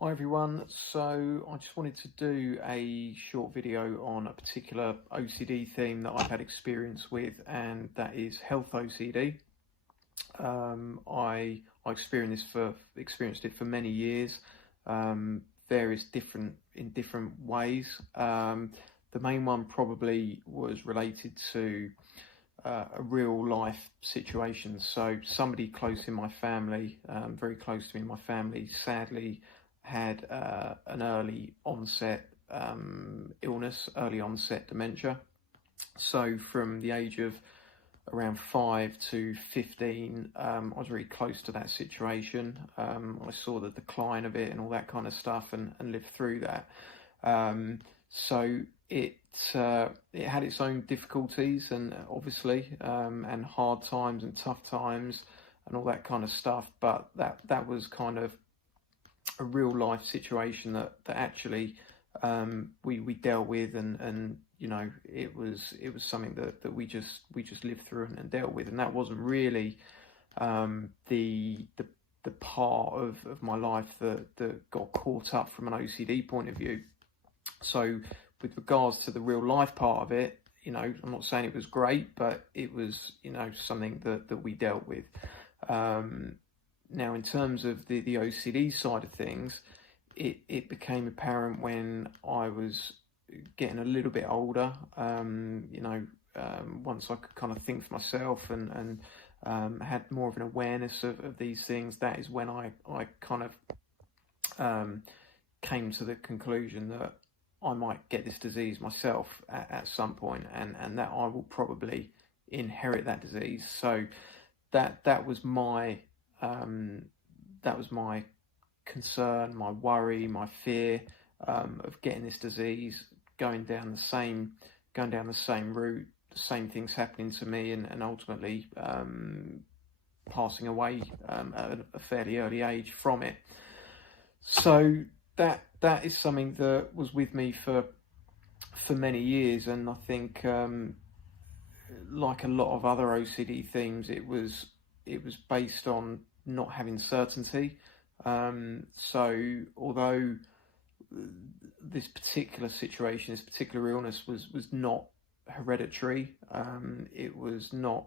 Hi everyone, so I just wanted to do a short video on a particular OCD theme that I've had experience with, and that is health OCD. I experienced it for many years, various in different ways. The main one probably was related to a real life situation. So somebody close in my family, very close to me in my family, sadly had an early onset illness, early onset dementia. So from the age of around 5 to 15, I was very close to that situation. I saw the decline of it and all that kind of stuff, and lived through that. So it had its own difficulties, and obviously, and hard times and tough times and all that kind of stuff. But that was kind of a real life situation that actually we dealt with, and it was something that we just lived through and dealt with, and that wasn't really the part of my life that got caught up from an OCD point of view. So with regards to the real life part of it, I'm not saying it was great, but it was something that we dealt with. Now, in terms of the OCD side of things, it became apparent when I was getting a little bit older. Once I could kind of think for myself and had more of an awareness of these things, that is when I kind of came to the conclusion that I might get this disease myself at some point, and that I will probably inherit that disease. So that was my concern, my worry, my fear of getting this disease, going down the same route, the same things happening to me, and ultimately passing away at a fairly early age from it. So that is something that was with me for many years, and I think like a lot of other OCD themes, it was based on not having certainty. So although this particular situation, this particular illness was not hereditary, there was no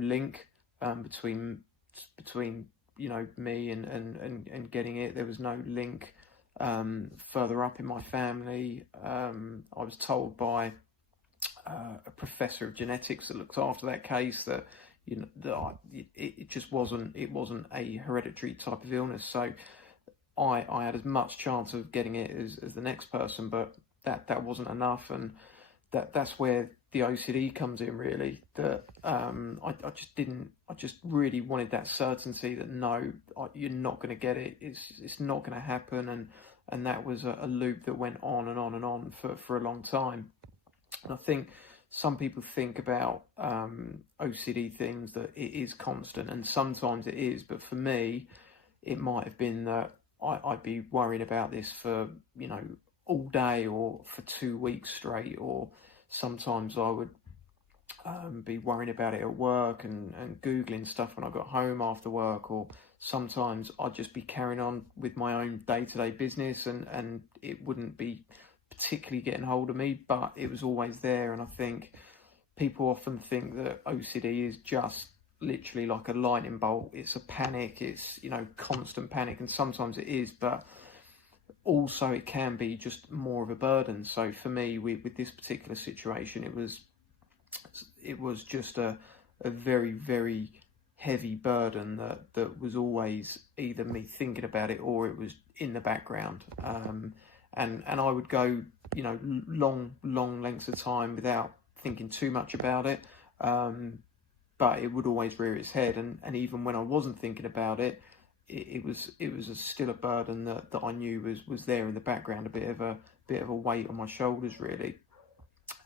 link between me and getting it. There was no link further up in my family. I was told by a professor of genetics that looked after that case that it just wasn't a hereditary type of illness. So I had as much chance of getting it as the next person, but that wasn't enough, and that's where the OCD comes in, really. That I just really wanted that certainty that no, you're not going to get it. It's not going to happen, and that was a loop that went on and on and on for a long time. And I think some people think about OCD things that it is constant, and sometimes it is, but for me, it might have been that I'd be worrying about this for, all day or for 2 weeks straight, or sometimes I would be worrying about it at work and Googling stuff when I got home after work, or sometimes I'd just be carrying on with my own day-to-day business, and it wouldn't be particularly getting hold of me, but it was always there. And I think people often think that OCD is just literally like a lightning bolt. It's a panic, it's constant panic, and sometimes it is, but also it can be just more of a burden. So for me, with this particular situation, it was just a very, very heavy burden that was always either me thinking about it or it was in the background. And I would go, long lengths of time without thinking too much about it. But it would always rear its head, and even when I wasn't thinking about it, it was still a burden that I knew was there in the background, a bit of a weight on my shoulders, really.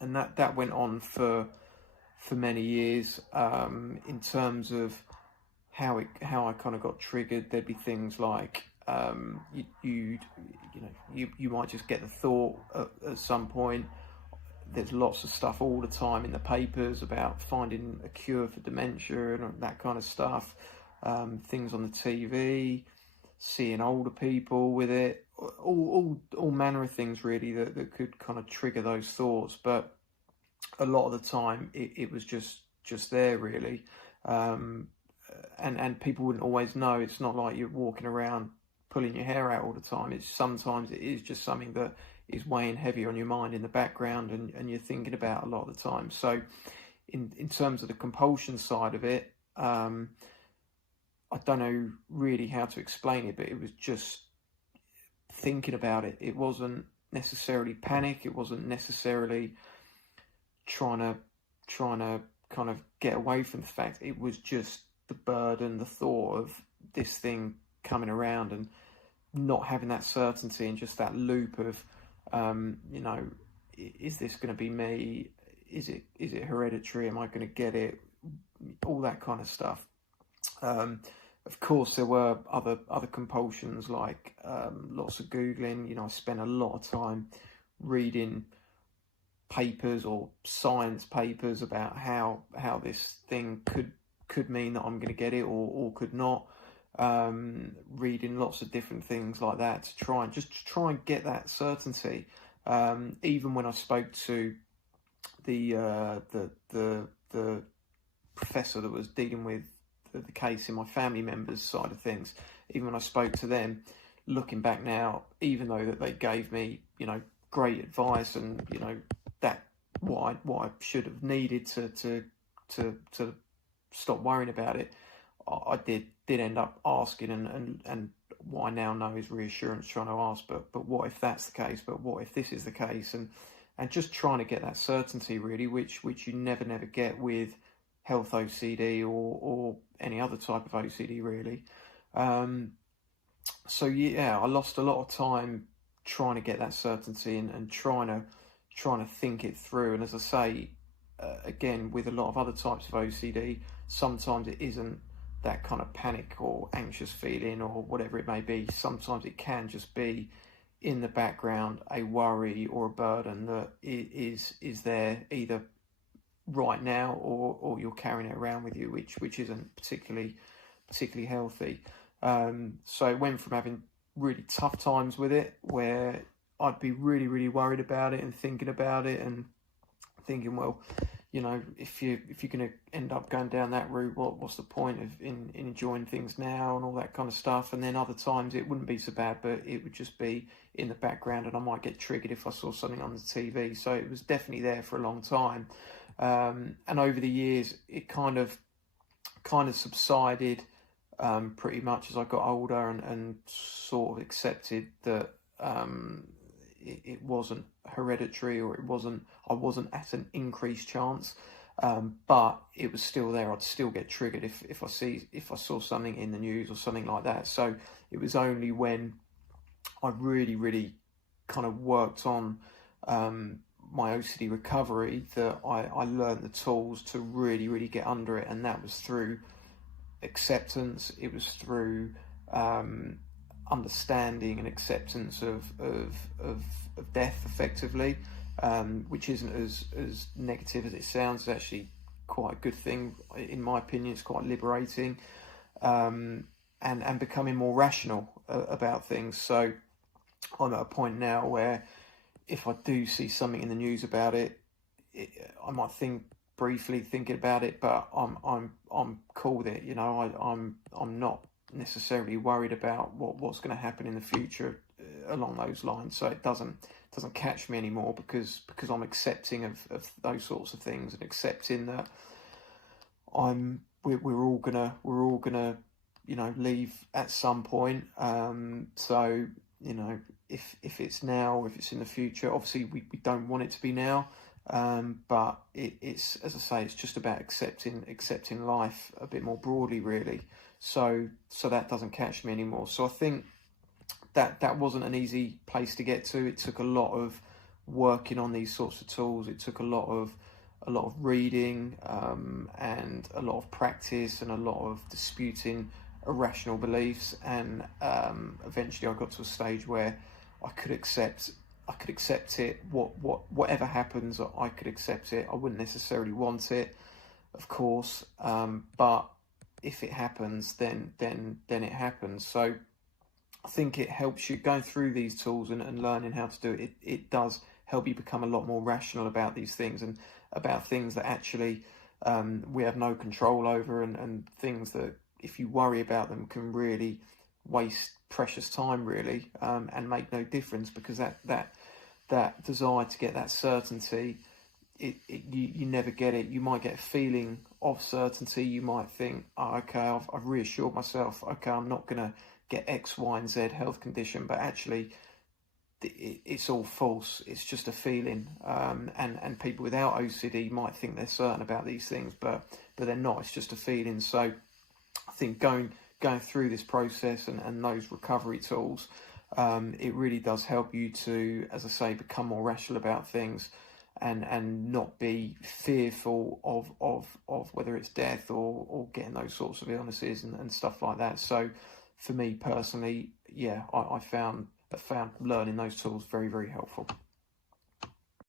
And that went on for many years. In terms of how I kind of got triggered, there'd be things like you might just get the thought at some point. There's lots of stuff all the time in the papers about finding a cure for dementia and that kind of stuff. Things on the TV. seeing older people with it, all manner of things really that could kind of trigger those thoughts. But a lot of the time it was just there really. And people wouldn't always know. It's not like you're walking around pulling your hair out all the time. It's sometimes it is just something that is weighing heavy on your mind in the background, and you're thinking about a lot of the time. So in terms of the compulsion side of it, I don't know really how to explain it, but it was just thinking about it. It wasn't necessarily panic. It wasn't necessarily trying to kind of get away from the fact. It was just the burden, the thought of this thing coming around and not having that certainty, and just that loop of, is this going to be me? Is it hereditary? Am I going to get it? All that kind of stuff. Of course, there were other compulsions like lots of Googling. I spent a lot of time reading papers or science papers about how this thing could mean that I'm going to get it or could not. Reading lots of different things like that to try and get that certainty. Even when I spoke to the professor that was dealing with the case in my family members' side of things, even when I spoke to them, looking back now, even though that they gave me, great advice and, that what I should have needed to stop worrying about it, I did end up asking, and what I now know is reassurance, trying to ask, but what if that's the case? But what if this is the case? And just trying to get that certainty really, which you never get with health OCD or any other type of OCD really. So yeah, I lost a lot of time trying to get that certainty and trying to think it through. And as I say, again, with a lot of other types of OCD, sometimes it isn't that kind of panic or anxious feeling or whatever it may be. Sometimes it can just be in the background, a worry or a burden that is there either right now or you're carrying it around with you, which isn't particularly healthy. So it went from having really tough times with it, where I'd be really worried about it and thinking about it and thinking, well, if you're going to end up going down that route, what's the point of in enjoying things now and all that kind of stuff. And then other times it wouldn't be so bad, but it would just be in the background, and I might get triggered if I saw something on the TV. So it was definitely there for a long time. And over the years, it kind of subsided pretty much as I got older and sort of accepted that it wasn't hereditary, or I wasn't at an increased chance, but it was still there. I'd still get triggered if I saw something in the news or something like that. So it was only when I really kind of worked on my OCD recovery that I learned the tools to really get under it, and that was through acceptance. It was through understanding and acceptance of death, effectively, which isn't as negative as it sounds. It's actually quite a good thing, in my opinion. It's quite liberating, and becoming more rational about things. So I'm at a point now where if I do see something in the news about it, I might briefly thinking about it, but I'm cool with it. I'm not necessarily worried about what's going to happen in the future along those lines. So it doesn't catch me anymore because I'm accepting of those sorts of things, and accepting that we're all gonna leave at some point. So if it's now or if it's in the future, obviously we don't want it to be now. But it's, as I say, it's just about accepting life a bit more broadly, really. So that doesn't catch me anymore. So I think that wasn't an easy place to get to. It took a lot of working on these sorts of tools. It took a lot of reading, and a lot of practice, and a lot of disputing irrational beliefs. And eventually I got to a stage where I could accept it. Whatever happens, I could accept it. I wouldn't necessarily want it, of course, but if it happens, then it happens. So I think it helps you going through these tools and learning how to do it. It does help you become a lot more rational about these things, and about things that actually we have no control over, and things that if you worry about them can really waste precious time, really, and make no difference, because that desire to get that certainty, you never get it. You might get a feeling of certainty. You might think, oh, okay, I've reassured myself, okay, I'm not going to get X, Y, and Z health condition, but actually it's all false. It's just a feeling. And people without OCD might think they're certain about these things, but they're not. It's just a feeling. So I think going through this process and those recovery tools, it really does help you to, as I say, become more rational about things, and not be fearful of whether it's death or getting those sorts of illnesses and stuff like that. So for me personally, yeah, I found learning those tools very, very helpful.